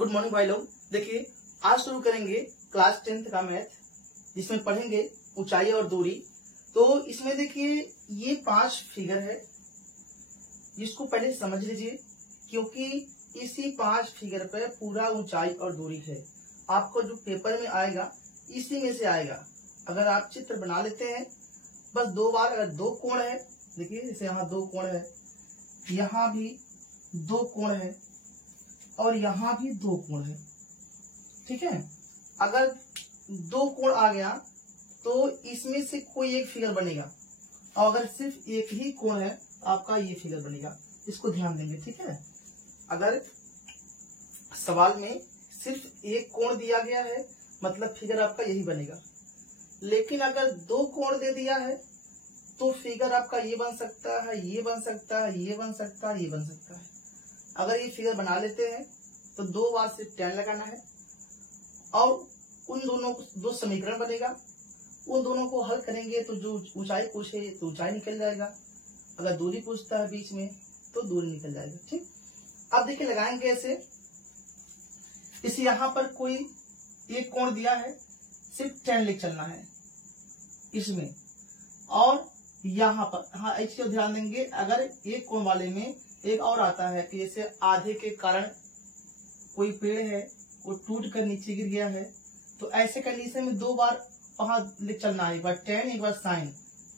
Good morning भाई लोग। देखिए आज शुरू करेंगे क्लास 10th का मैथ, जिसमें पढ़ेंगे ऊंचाई और दूरी। तो इसमें देखिए ये 5 फिगर है, जिसको पहले समझ लीजिए, क्योंकि इसी 5 फिगर पे पूरा ऊंचाई और दूरी है। आपको जो पेपर में आएगा इसी में से आएगा। अगर आप चित्र बना लेते हैं बस 2 बार, अगर 2 कोण है, देखिए जैसे यहाँ 2 कोण है, यहाँ भी 2 कोण है और यहाँ भी 2 कोण है, ठीक है। अगर 2 कोण आ गया तो इसमें से कोई एक फिगर बनेगा, और अगर सिर्फ एक ही कोण है आपका ये फिगर बनेगा। इसको ध्यान देंगे, ठीक है। अगर सवाल में सिर्फ एक कोण दिया गया है मतलब फिगर आपका यही बनेगा, लेकिन अगर 2 कोण दे दिया है तो फिगर आपका ये बन सकता है, ये बन सकता है, ये बन सकता है, ये बन सकता है। अगर ये फिगर बना लेते हैं तो 2 बार से 10 लगाना है, और उन दोनों 2 समीकरण बनेगा, उन दोनों को हल करेंगे तो जो ऊंचाई पूछे तो ऊंचाई निकल जाएगा, अगर दूरी पूछता है बीच में तो दूरी निकल जाएगा, ठीक। अब देखिए लगाएंगे ऐसे। इसे यहाँ पर कोई एक कोण दिया है, सिर्फ 10 लिख चलना है इसमें, और यहाँ पर हाँ एक चीज ध्यान देंगे, अगर एक कोण वाले में एक और आता है कि जैसे आधे के कारण कोई पेड़ है वो टूट कर नीचे गिर गया है, तो ऐसे कंडीशन में 2 बार वहां लिख चलना है, एक बार 10 एक बार साइन,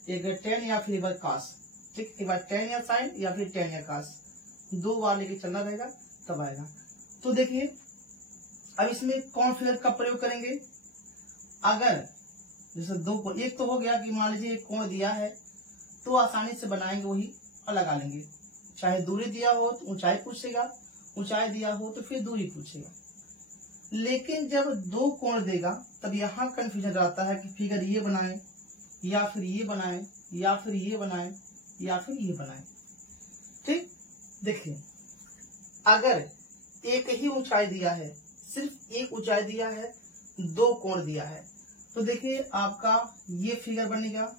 एक बार 10 या फिर एक बार कास, ठीक। एक बार 10 या साइन या फिर 10 या कास, 2 बार लेके चलना रहेगा तब आएगा। तो देखिए अब इसमें कौन फिगर का प्रयोग करेंगे। अगर जैसे 2 एक तो हो गया कि मान लीजिए एक कोण दिया है तो आसानी से बनाएंगे वही और लगा लेंगे। चाहे दूरी दिया हो तो ऊंचाई पूछेगा, ऊंचाई दिया हो तो फिर दूरी पूछेगा। लेकिन जब 2 कोण देगा तब यहाँ कंफ्यूजन रहता है कि फिगर ये बनाए या फिर ये बनाए या फिर ये बनाए या फिर ये बनाए, ठीक। देखिए अगर एक ही ऊंचाई दिया है, सिर्फ एक ऊंचाई दिया है, 2 कोण दिया है, तो देखिए आपका ये फिगर बनेगा,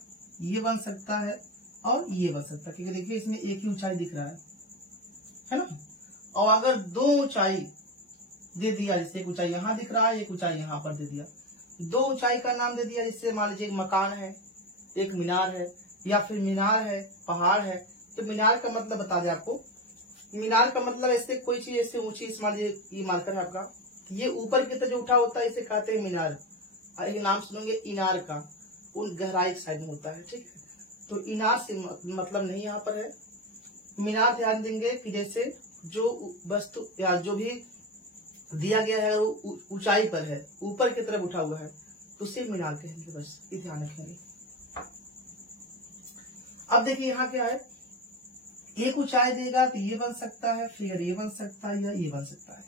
ये बन सकता है और ये बन सकता है, क्योंकि देखिए इसमें एक ही ऊंचाई दिख रहा है ना। और अगर 2 ऊंचाई दे दिया, जैसे एक ऊंचाई यहाँ दिख रहा है, एक ऊंचाई यहाँ पर दे दिया, 2 ऊंचाई का नाम दे दिया, जिससे मान लीजिए एक मकान है, एक मीनार है, या फिर मीनार है पहाड़ है। तो मीनार का मतलब बता दें आपको, मीनार का मतलब ऐसे कोई चीज ऐसे ऊंची, मान लीजिए ये मार्कर है आपका, ये ऊपर की तरफ जो उठा होता है इसे कहते हैं मीनार। ये नाम सुनोगे इनार का, उन गहराई साइड में होता है, ठीक है। तो इनार से मतलब नहीं यहाँ पर है। मीनार ध्यान देंगे कि जैसे जो वस्तु या जो भी दिया गया है वो ऊंचाई पर है, ऊपर की तरफ उठा हुआ है, तो उसे मीनार कहेंगे, बस ये ध्यान रखेंगे। अब देखिए यहाँ क्या है, एक ऊंचाई देगा तो ये बन सकता है, फिर ये बन सकता है या ये बन सकता है,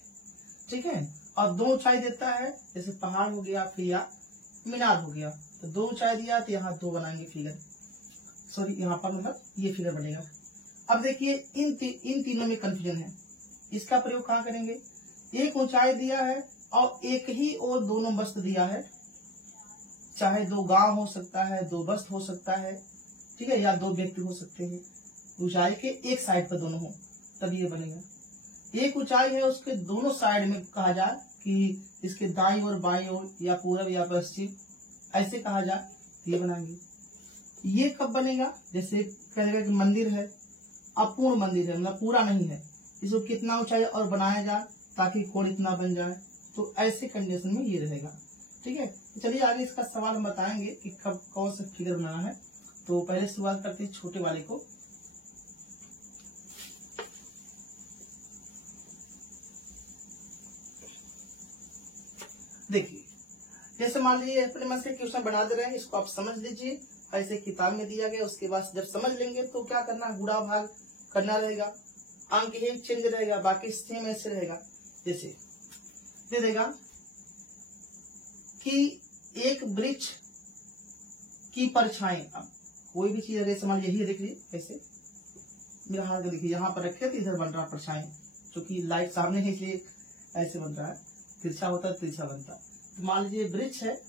ठीक है। और 2 ऊंचाई देता है, जैसे पहाड़ हो गया फिर या मीनार हो गया, तो 2 ऊंचाई दिया तो यहाँ 2 बनाएंगे फिगर, सॉरी यहाँ पर मतलब ये फिगर बनेगा। अब देखिए इन तीनों में कंफ्यूजन है, इसका प्रयोग कहाँ करेंगे। एक ऊंचाई दिया है और एक ही और दोनों वस्तु दिया है, चाहे 2 गांव हो सकता है, 2 वस्तु हो सकता है, ठीक है, या 2 व्यक्ति हो सकते हैं, ऊंचाई के एक साइड पर दोनों हो तब ये बनेगा। एक ऊंचाई है उसके दोनों साइड में कहा जाए कि इसके दाईं और बाईं ओर या पूरब या पश्चिम, ऐसे कहा जाए तो ये बनाएंगे। ये कब बनेगा, जैसे कहेगा कि मंदिर है, अपूर्ण मंदिर है, मतलब पूरा नहीं है, इसको कितना ऊंचाई और बनाया जाए ताकि कोण इतना बन जाए, तो ऐसे कंडीशन में ये रहेगा, ठीक है। चलिए आगे इसका सवाल हम बताएंगे कि कब कौन सा फिगर बनाना है। तो पहले शुरुआत करते हैं छोटे वाले को। देखिए जैसे मान लीजिए एप्लीमेंट के क्वेश्चन बना दे रहे हैं, इसको आप समझ लीजिए, ऐसे किताब में दिया गया। उसके बाद जब समझ लेंगे तो क्या करना, गुणा भाग करना रहेगा, अंक ही चेंज रहेगा, बाकी सेम ऐसे रहेगा। जैसे दे देगा कि एक वृक्ष की परछाई, अब कोई भी चीज जैसे मान लीजिए देख लीजिए, ऐसे मेरा हाथ देखिए यहाँ पर रखे तो इधर बन रहा परछाई, क्योंकि लाइट सामने है इसलिए ऐसे बन रहा है, तिरछा होता है तिरछा बनता है। तो मान लीजिए वृक्ष है,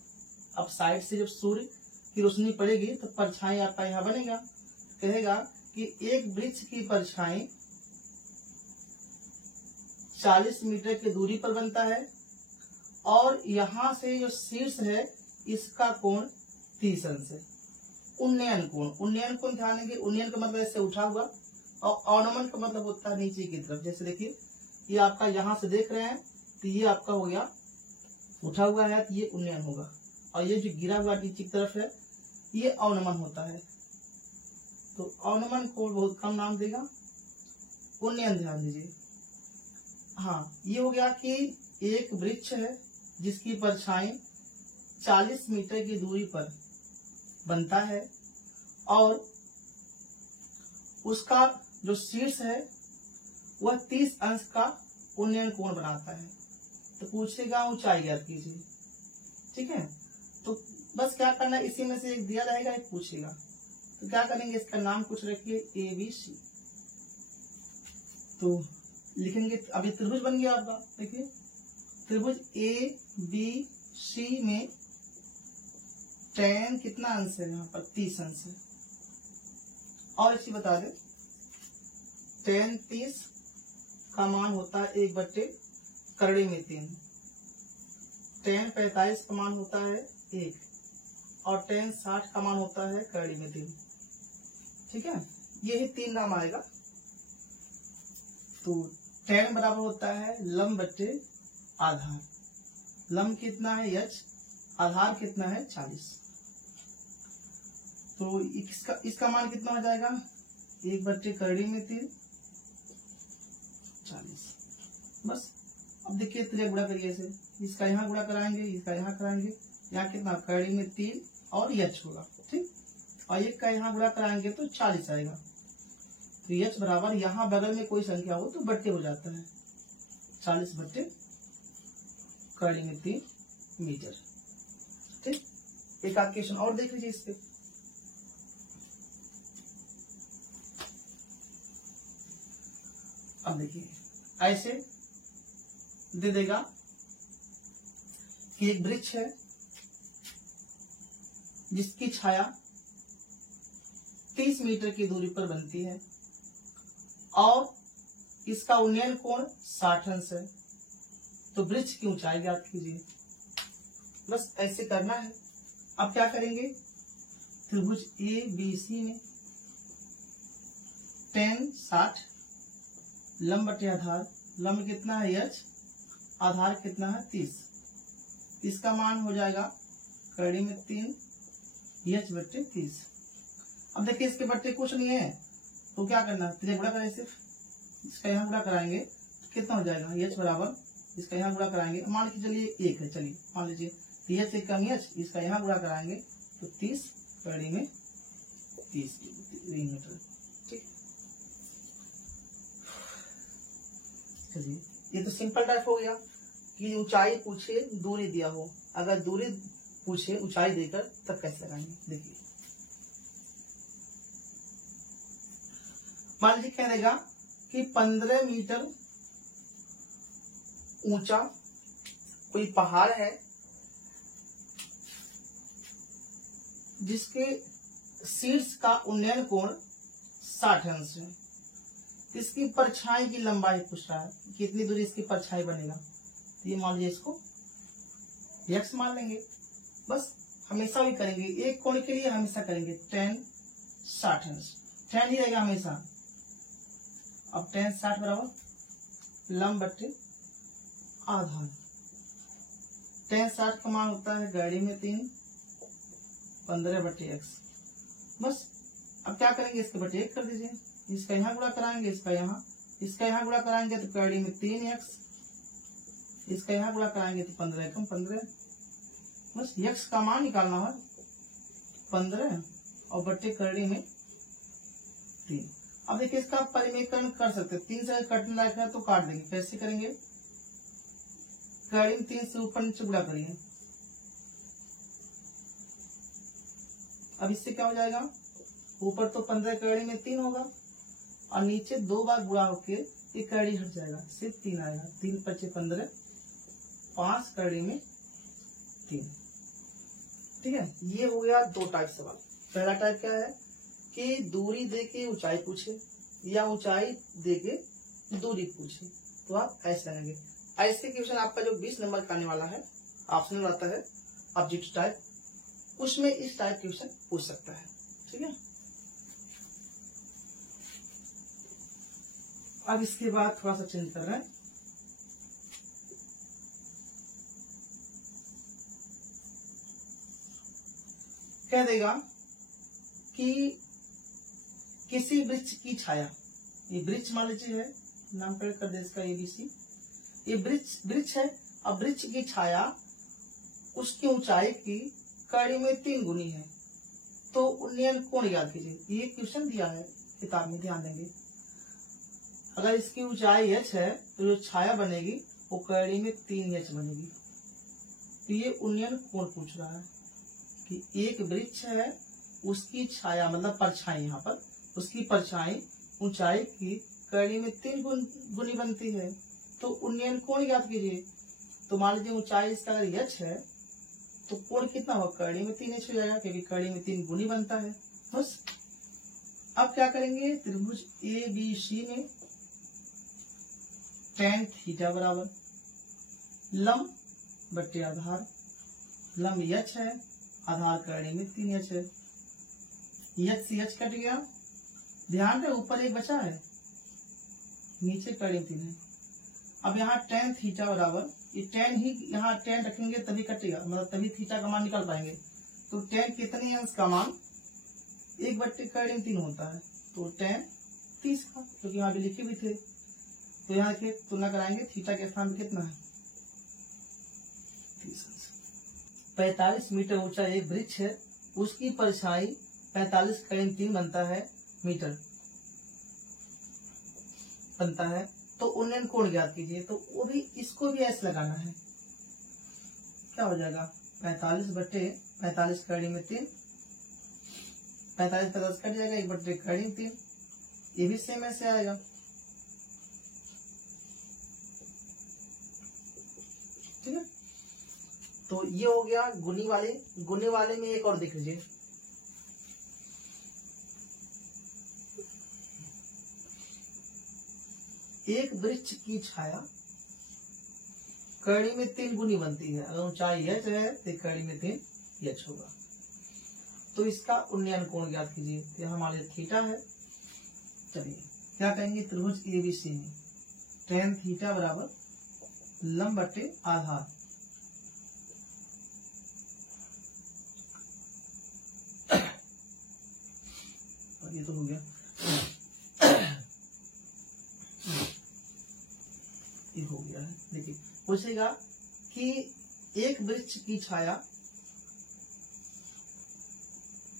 अब साइड से जब सूर्य की रोशनी पड़ेगी तो परछाई आपका यहाँ बनेगा। कहेगा कि एक वृक्ष की परछाई 40 मीटर की दूरी पर बनता है और यहाँ से जो शीर्ष है इसका कोण 30 अंश है। उन्नयन कोण ध्यान देंगे। उन्नयन का मतलब ऐसे उठा हुआ और अवनमन का मतलब होता है नीचे की तरफ। जैसे देखिए ये आपका यहाँ से देख रहे हैं तो ये आपका हो गया उठा हुआ है तो ये उन्नयन होगा, और ये जो गिरा हुआ नीचे की तरफ है ये अवनमन होता है। तो अवनमन कोण बहुत कम नाम देगा, उन्नयन ध्यान दीजिए। हाँ, ये हो गया कि एक वृक्ष है जिसकी परछाई 40 मीटर की दूरी पर बनता है और उसका जो शीर्ष है वह 30 अंश का उन्नयन कोण बनाता है। तो पूछेगा ऊंचाई ज्ञात कीजिए। ठीक है, तो बस क्या करना है, इसी में से एक दिया रहेगा एक पूछेगा, तो क्या करेंगे, इसका नाम कुछ रखिए ABC। तो लिखेंगे, अभी त्रिभुज बन गया आपका। देखिए त्रिभुज ABC में tan कितना अंश है, यहाँ पर 30 अंश है। और एक चीज बता दे, tan 30 का मान होता है 1/3 tan 45 का मान होता है 1 और tan 60 का मान होता है 3। ठीक है, यही 3 नाम आएगा। तो tan बराबर होता है लंब बटे आधार। लंब कितना है h, आधार कितना है 40। तो इसका मान कितना हो जाएगा, 1/3 40। बस अब देखिए त्रिज्या गुणा करिए इसे, इसका यहाँ गुणा कराएंगे, इसका यहाँ कराएंगे, यहाँ कितना 3 और h होगा। ठीक, और एक का यहाँ गुणा कराएंगे तो 40 आएगा। तो h बराबर यहाँ बगल में कोई संख्या हो तो बट्टे हो जाता है 40/3 मीटर। ठीक, एक आध क्वेश्चन और देख लीजिए इस पे। अब देखिए ऐसे दे देगा कि एक वृक्ष है जिसकी छाया 30 मीटर की दूरी पर बनती है और इसका उन्नयन कोण 60 अंश है। तो वृक्ष की ऊंचाई ज्ञात कीजिए। बस ऐसे करना है। अब क्या करेंगे, त्रिभुज ABC में tan 60 लंब बटे आधार, लंब कितना है h, आधार कितना है 30, इसका मान हो जाएगा 3 h/30। अब देखिए इसके बट्टे कुछ नहीं है तो क्या करना है, त्रिज्या गुणा करें, सिर्फ इसका यहाँ गुणा कराएंगे तो कितना हो जाएगा, h बराबर इसका यहाँ गुणा कराएंगे, मान के चलिए 1 है, चलिए मान लीजिए h से कम h, इसका यहाँ गुणा कराएंगे तो 30 मीटर। ठीक, चलिए ये तो सिंपल टाइप हो गया कि ऊंचाई पूछे दूरी दिया हो, अगर दूरी पूछे ऊंचाई देकर तब कैसे लगाएंगे। देखिए मान लीजिए कह देगा कि 15 मीटर ऊंचा कोई पहाड़ है जिसके शीर्ष का उन्नयन कोण 60 अंश है। इसकी परछाई की लंबाई पूछ रहा है, कितनी दूरी इसकी परछाई बनेगा। तो ये मान लीजिए इसको x मान लेंगे। बस हमेशा भी करेंगे, एक कोण के लिए हमेशा करेंगे tan 60 अंश, tan ही रहेगा हमेशा। अब tan 60 बराबर लंब बटे आधार, tan 60 का मान होता है 3 15/x। बस अब क्या करेंगे, इसके बटे 1 कर दीजिए, इसका यहाँ गुणा कराएंगे, इसका यहाँ गुणा कराएंगे तो 3x, इसका यहाँ गुणा कराएंगे तो 15 कम 15। बस x का मान निकालना है 15 और बट्टे 3। अब देखिए इसका परिमेयकरण कर सकते हैं, 3 से कटने लायक है तो काट देंगे। कैसे करेंगे, 3 से ऊपर नीचे गुणा करिए। अब इससे क्या हो जाएगा, ऊपर तो 15 3 होगा और नीचे 2 बार गुणा होके ये कड़ी हट जाएगा, सिर्फ 3 आएगा। 3 × 5 15, 5 3। ठीक है, ये हो गया 2 टाइप सवाल। पहला टाइप क्या है कि दूरी दे के ऊंचाई पूछे या ऊंचाई दे के दूरी पूछे। तो आप ऐसे आएंगे। ऐसे क्वेश्चन आपका जो 20 नंबर का आने वाला है, ऑप्शनल आता है ऑब्जेक्टिव टाइप, उसमें इस टाइप क्वेश्चन पूछ सकता है। ठीक है, अब इसके बाद थोड़ा सा चेंज कर रहे हैं। कह देगा कि किसी वृक्ष की छाया, ये वृक्ष मान लीजिए है, नाम कर दे इसका ABC, ये वृक्ष है। अब वृक्ष की छाया उसकी ऊंचाई की कड़ी में 3 गुनी है, तो उन्नयन कोण याद कीजिए। ये क्वेश्चन दिया है किताब में, ध्यान देंगे। अगर इसकी ऊंचाई h है तो जो छाया बनेगी वो कड़ी में 3h बनेगी। तो ये उन्नयन कोण पूछ रहा है कि एक वृक्ष है, उसकी छाया मतलब परछाई, यहाँ पर उसकी परछाई ऊंचाई की कड़ी में 3 गुनी बनती है, तो उन्नयन कोण याद कीजिए। तो मान लीजिए ऊंचाई इसका अगर h है तो कोण कितना होगा, कड़ी में 3h हो जाएगा, क्योंकि कड़ी में 3 गुनी बनता है। बस अब क्या करेंगे, त्रिभुज ABC में tan थीटा बराबर लंब बट्टे आधार, लंब h है, आधार कड़ी में 3h है, h से h कट गया। ध्यान रहे ऊपर एक बचा है, नीचे कड़ी 3 है। अब यहाँ tan थीटा बराबर, ये tan ही यहाँ tan रखेंगे तभी कटेगा, मतलब तभी थीटा का मान निकाल पाएंगे। तो tan कितने अंश का मान 1/3 होता है, तो tan 30 का, क्योंकि यहाँ भी लिखे भी थे। तो यहाँ देखिए तुलना कराएंगे, थीटा के स्थान में कितना है 30 अंश। 45 मीटर ऊंचा एक वृक्ष है, उसकी परछाई 45 बनता है मीटर बनता है, तो उन्नयन कोण ज्ञात कीजिए। तो वो भी, इसको भी ऐसे लगाना है, क्या हो जाएगा 45/45 कड़ी में 3, 45 कट जाएगा, 1/3, ये भी सेम ऐसे आएगा। ठीक है, तो ये हो गया गुनी वाले। गुने वाले में एक और देख लीजिए, एक वृक्ष की छाया कड़ी में 3 गुनी बनती है। अगर ऊंचाई h है तो कड़ी में 3h होगा। तो इसका उन्नयन कोण ज्ञात कीजिए। तो यहाँ हमारे थीटा है। चलिए क्या कहेंगे, त्रिभुज ABC में tan थीटा बराबर लंब बटे आधार, और ये तो हो गया, ये हो गया है। देखिए पूछेगा कि एक वृक्ष की छाया,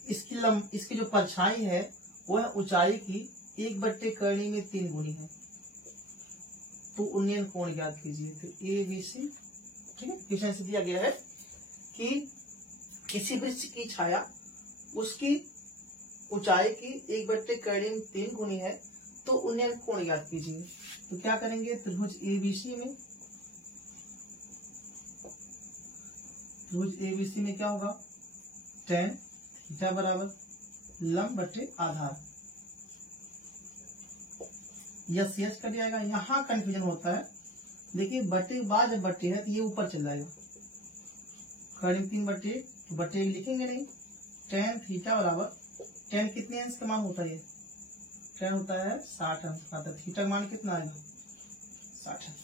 इसकी जो परछाई है वह ऊंचाई की 1/3 गुनी है, तो उन्नयन कोण ज्ञात कीजिए। तो ABC, ठीक है, क्वेश्चन से दिया गया है कि किसी वृक्ष की छाया उसकी ऊंचाई की 1/3 गुनी है, तो उन्नयन कोण ज्ञात कीजिए। तो क्या करेंगे, त्रिभुज ABC में क्या होगा, tan थीटा बराबर लंब बटे आधार, यस कट जाएगा। यहाँ कंफ्यूजन होता है, देखिए बटे के बाद जब बटे है तो ये ऊपर चल जाएगा, कड़ी 3/1, तो बटे लिखेंगे नहीं। tan थीटा बराबर, tan कितने अंश का मान होता है, tan होता है 60 अंश का, तो थीटा का मान कितना आएगा 60 अंश।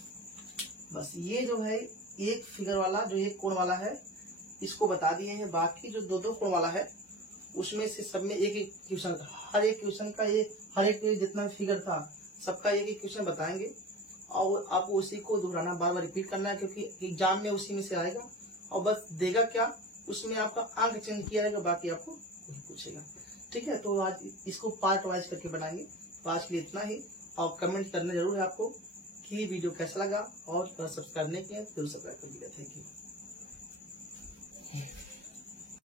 बस ये जो है एक फिगर वाला, जो एक कोण वाला है, इसको बता दिए हैं। बाकी जो दो कोण वाला है उसमें से सब में एक एक क्वेश्चन, हर एक क्वेश्चन का हर एक जितना फिगर था सबका एक एक क्वेश्चन बताएंगे, और आपको उसी को दोहराना, बार बार रिपीट करना है, क्योंकि एग्जाम में उसी में से आएगा। और बस देगा क्या, उसमें आपका अंक चेंज किया जाएगा, बाकी आपको नहीं पूछेगा। ठीक है, तो आज इसको पार्ट वाइज करके बनाएंगे। तो आज के लिए इतना ही, और कमेंट करना जरूर है आपको कि वीडियो कैसा लगा, और सब्सक्राइब नहीं किया जरूर सब्सक्राइब कर दीजिएगा। Thank you.